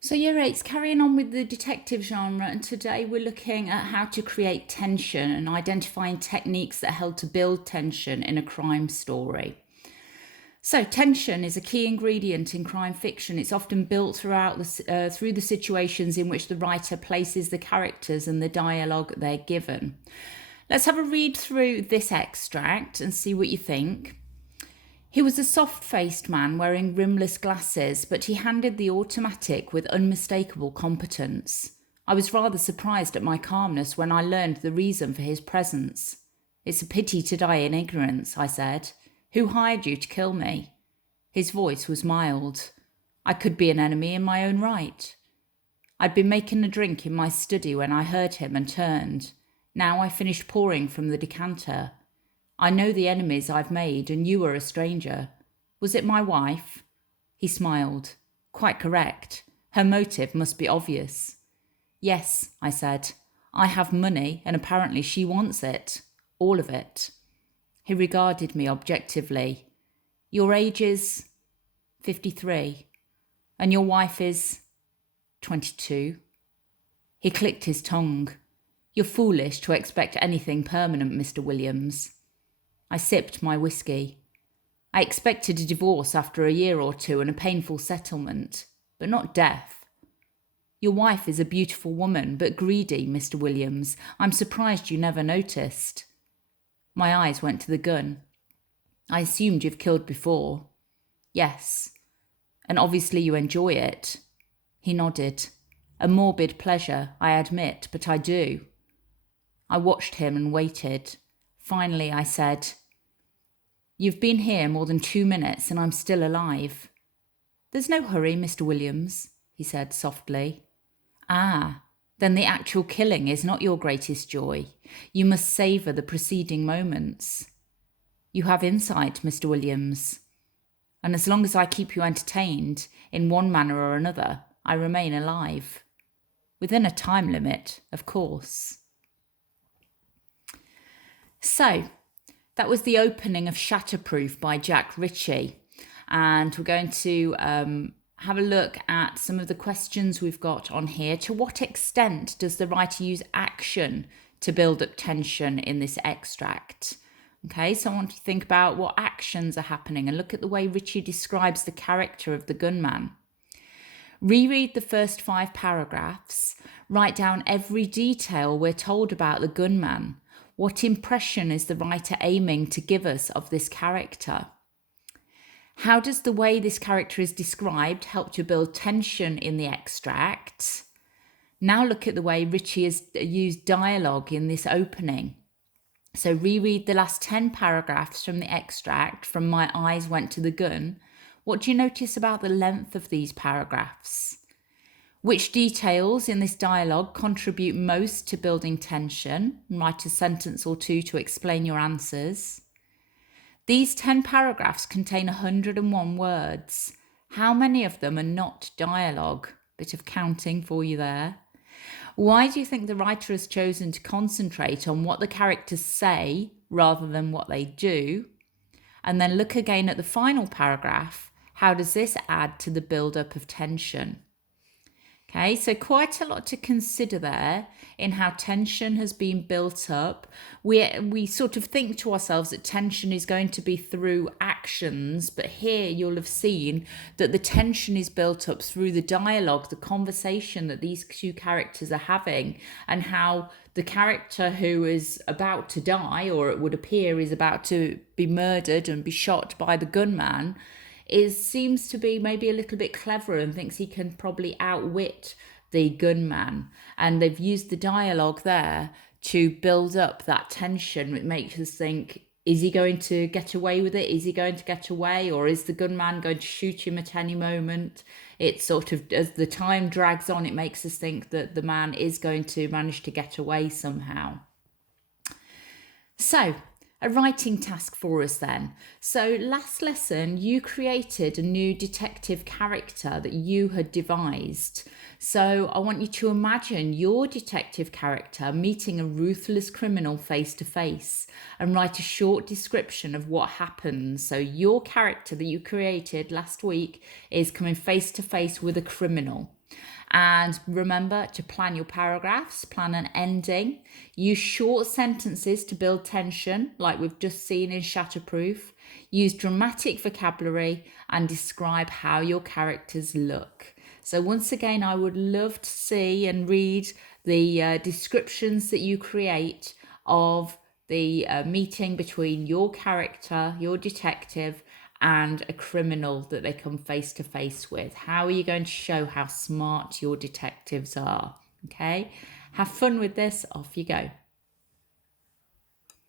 So year eight's carrying on with the detective genre, and today we're looking at how to create tension and identifying techniques that help to build tension in a crime story. So tension is a key ingredient in crime fiction. It's often built through the situations in which the writer places the characters and the dialogue they're given. Let's have a read through this extract and see what you think. He was a soft-faced man wearing rimless glasses, but he handled the automatic with unmistakable competence. I was rather surprised at my calmness when I learned the reason for his presence. "It's a pity to die in ignorance," I said. "Who hired you to kill me?" His voice was mild. I could be an enemy in my own right. I'd been making a drink in my study when I heard him and turned. Now I finished pouring from the decanter. "I know the enemies I've made, and you are a stranger. Was it my wife?" He smiled. "Quite correct. Her motive must be obvious." "Yes," I said. "I have money, and apparently she wants it. All of it." He regarded me objectively. "Your age is 53, and your wife is 22. He clicked his tongue. "You're foolish to expect anything permanent, Mr. Williams." I sipped my whiskey. I expected a divorce after a year or two and a painful settlement, but not death. "Your wife is a beautiful woman, but greedy, Mr. Williams. I'm surprised you never noticed." My eyes went to the gun. "I assumed you've killed before." "Yes. And obviously you enjoy it." He nodded. "A morbid pleasure, I admit, but I do." I watched him and waited. Finally, I said, "You've been here more than 2 minutes and I'm still alive." "There's no hurry, Mr. Williams," he said softly. "Ah, then the actual killing is not your greatest joy. You must savour the preceding moments." "You have insight, Mr. Williams. And as long as I keep you entertained, in one manner or another, I remain alive. Within a time limit, of course." So, that was the opening of Shatterproof by Jack Ritchie. And we're going to have a look at some of the questions we've got on here. To what extent does the writer use action to build up tension in this extract? Okay, so I want you to think about what actions are happening and look at the way Ritchie describes the character of the gunman. Reread the first 5 paragraphs. Write down every detail we're told about the gunman. What impression is the writer aiming to give us of this character? How does the way this character is described help to build tension in the extract? Now look at the way Ritchie has used dialogue in this opening. So reread the last 10 paragraphs from the extract from "My eyes went to the gun." What do you notice about the length of these paragraphs? Which details in this dialogue contribute most to building tension? Write a sentence or two to explain your answers. These 10 paragraphs contain 101 words. How many of them are not dialogue? Bit of counting for you there. Why do you think the writer has chosen to concentrate on what the characters say rather than what they do? And then look again at the final paragraph. How does this add to the build-up of tension? Okay, so quite a lot to consider there in how tension has been built up. We sort of think to ourselves that tension is going to be through actions, but here you'll have seen that the tension is built up through the dialogue, the conversation that these two characters are having, and how the character who is about to die, or it would appear is about to be murdered and be shot by the gunman, seems to be maybe a little bit clever and thinks he can probably outwit the gunman. And they've used the dialogue there to build up that tension. It makes us think, is he going to get away with it? Is he going to get away? Or is the gunman going to shoot him at any moment? It's sort of, as the time drags on, it makes us think that the man is going to manage to get away somehow. So, a writing task for us then. So last lesson, you created a new detective character that you had devised. So I want you to imagine your detective character meeting a ruthless criminal face to face and write a short description of what happens. So your character that you created last week is coming face to face with a criminal. And remember to plan your paragraphs, plan an ending, use short sentences to build tension, like we've just seen in Shatterproof, use dramatic vocabulary, and describe how your characters look. So once again, I would love to see and read the descriptions that you create of the meeting between your character, your detective, and a criminal that they come face to face with. How are you going to show how smart your detectives are? Okay, have fun with this. Off you go.